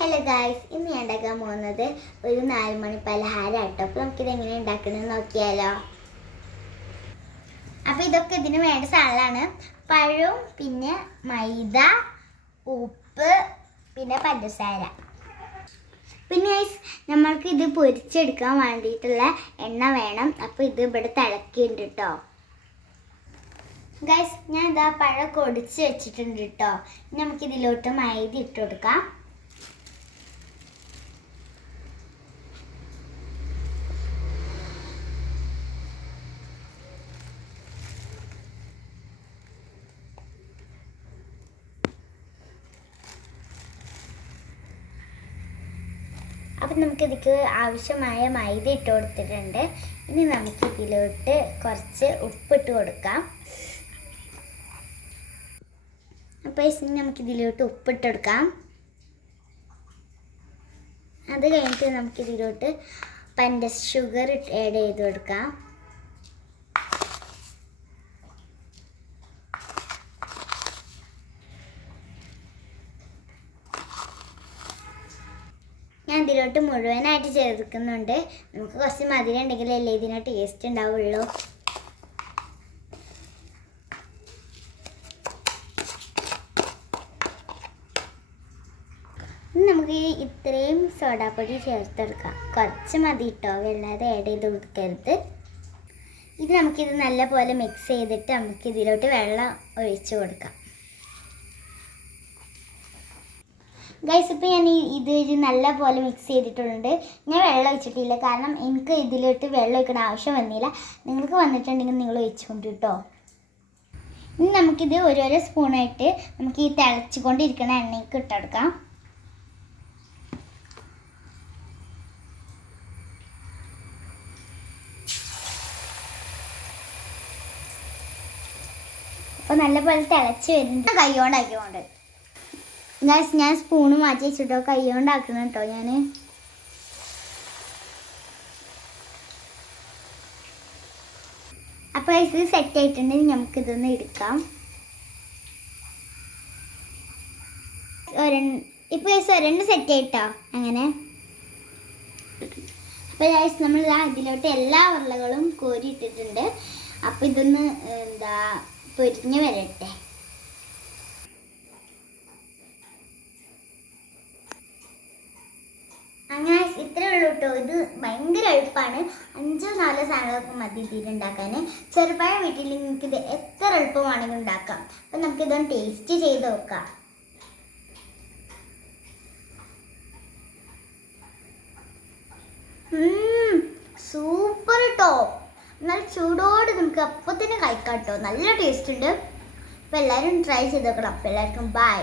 Hello guys, ഇന്ന് ഞാൻ ഉണ്ടാക്കാൻ പോകുന്നത് ഒരു 4 മണി പലഹാരം ആട്ടോ. അപ്പോൾ നമുക്കിത് എങ്ങനെ ഉണ്ടാക്കണമെന്ന് നോക്കിയാലോ. അപ്പോൾ ഇതൊക്കെ ഇതിന് വേണ്ട സാധനമാണ്. പഴവും പിന്നെ മൈദ, ഉപ്പ്, പിന്നെ പഞ്ചസാര. പിന്നെ ഗായ്സ്, നമ്മൾക്ക് ഇത് പൊരിച്ചെടുക്കാൻ വേണ്ടിയിട്ടുള്ള എണ്ണ വേണം. അപ്പോൾ ഇത് ഇവിടെ തിളക്കിയിട്ടുണ്ട് കേട്ടോ. ഗായ്സ്, ഞാൻ ഇതാ പഴം കൊടിച്ച് വെച്ചിട്ടുണ്ട് കേട്ടോ. നമുക്കിതിലോട്ട് മൈദ ഇട്ട് കൊടുക്കാം. അപ്പം നമുക്കിതിക്ക് ആവശ്യമായ മൈദ ഇട്ട് കൊടുത്തിട്ടുണ്ട്. ഇനി നമുക്കിതിലോട്ട് കുറച്ച് ഉപ്പിട്ട് കൊടുക്കാം. അപ്പോൾ ഇനി നമുക്കിതിലോട്ട് ഉപ്പിട്ട് കൊടുക്കാം. അത് കഴിഞ്ഞിട്ട് നമുക്കിതിലോട്ട് ഷുഗർ ആഡ് ചെയ്ത് കൊടുക്കാം. ഞാൻ ഇതിലോട്ട് മുഴുവനായിട്ട് ചേർക്കുന്നുണ്ട്. നമുക്ക് കുറച്ച് മധുരം ഉണ്ടെങ്കിലല്ലേ ഇതിന് ടേസ്റ്റ് ഉണ്ടാവുള്ളൂ. ഇനി നമുക്ക് ഇത്രയും സോഡാപ്പൊടി ചേർത്തെടുക്കാം. കുറച്ച് മതി കേട്ടോ, വല്ലാതെ ആഡ് ചെയ്ത് കൊടുക്കരുത്. ഇത് നമുക്കിത് നല്ലപോലെ മിക്സ് ചെയ്തിട്ട് നമുക്കിതിലോട്ട് വെള്ളം ഒഴിച്ച് കൊടുക്കാം. ഗൈസ്, ഇപ്പോൾ ഞാൻ ഇത് നല്ല പോലെ മിക്സ് ചെയ്തിട്ടുണ്ട്. ഞാൻ വെള്ളം ഒഴിച്ചിട്ടില്ല, കാരണം എനിക്ക് ഇതിലോട്ട് വെള്ളം ഒഴിക്കണ ആവശ്യം വന്നില്ല. നിങ്ങൾക്ക് വന്നിട്ടുണ്ടെങ്കിൽ നിങ്ങൾ ഒഴിച്ചുകൊണ്ട് കേട്ടോ. ഇനി നമുക്കിത് ഓരോരോ സ്പൂണായിട്ട് നമുക്ക് ഈ തിളച്ചുകൊണ്ടിരിക്കണ എണ്ണയ്ക്ക് ഇട്ടെടുക്കാം. അപ്പോൾ നല്ലപോലെ തിളച്ച് വരുന്നുണ്ട്. കൈകൊണ്ടാക്കിക്കൊണ്ട് ഗൈസ്, ഞാൻ സ്പൂണ് മാറ്റി വെച്ചിട്ടോ, കൈ കൊണ്ടാക്കണം കേട്ടോ ഞാൻ. അപ്പോൾ ഇത് സെറ്റ് ആയിട്ടുണ്ടെങ്കിൽ നമുക്കിതൊന്ന് എടുക്കാം. ഇപ്പോൾ ഒരെണ്ണം സെറ്റ് ആയിട്ടോ അങ്ങനെ. അപ്പോൾ ഗൈസ്, നമ്മൾ ഇതിലോട്ട് എല്ലാ ഉരുളകളും കോരി ഇട്ടിട്ടുണ്ട്. അപ്പോൾ ഇതൊന്ന് പൊരിഞ്ഞ് വരട്ടെ. അങ്ങനെ ഇത്രേ ഉള്ളൂ കേട്ടോ. ഇത് ഭയങ്കര എളുപ്പമാണ്. 5-4 സാധനങ്ങളൊക്കെ മതി ഇതിലുണ്ടാക്കാൻ. ചെറുപഴം വീട്ടിൽ നിങ്ങൾക്കിത് എത്ര എളുപ്പമാണെങ്കിലും ഉണ്ടാക്കാം. അപ്പം നമുക്കിതൊന്ന് ടേസ്റ്റ് ചെയ്ത് നോക്കാം. സൂപ്പർ കേട്ടോ. എന്നാൽ ചൂടോട് നമുക്ക് അപ്പം തന്നെ കഴിക്കാം കേട്ടോ. നല്ല ടേസ്റ്റ് ഉണ്ട്. അപ്പോൾ എല്ലാവരും ട്രൈ ചെയ്ത് നോക്കണം. അപ്പോൾ എല്ലാവർക്കും ബൈ.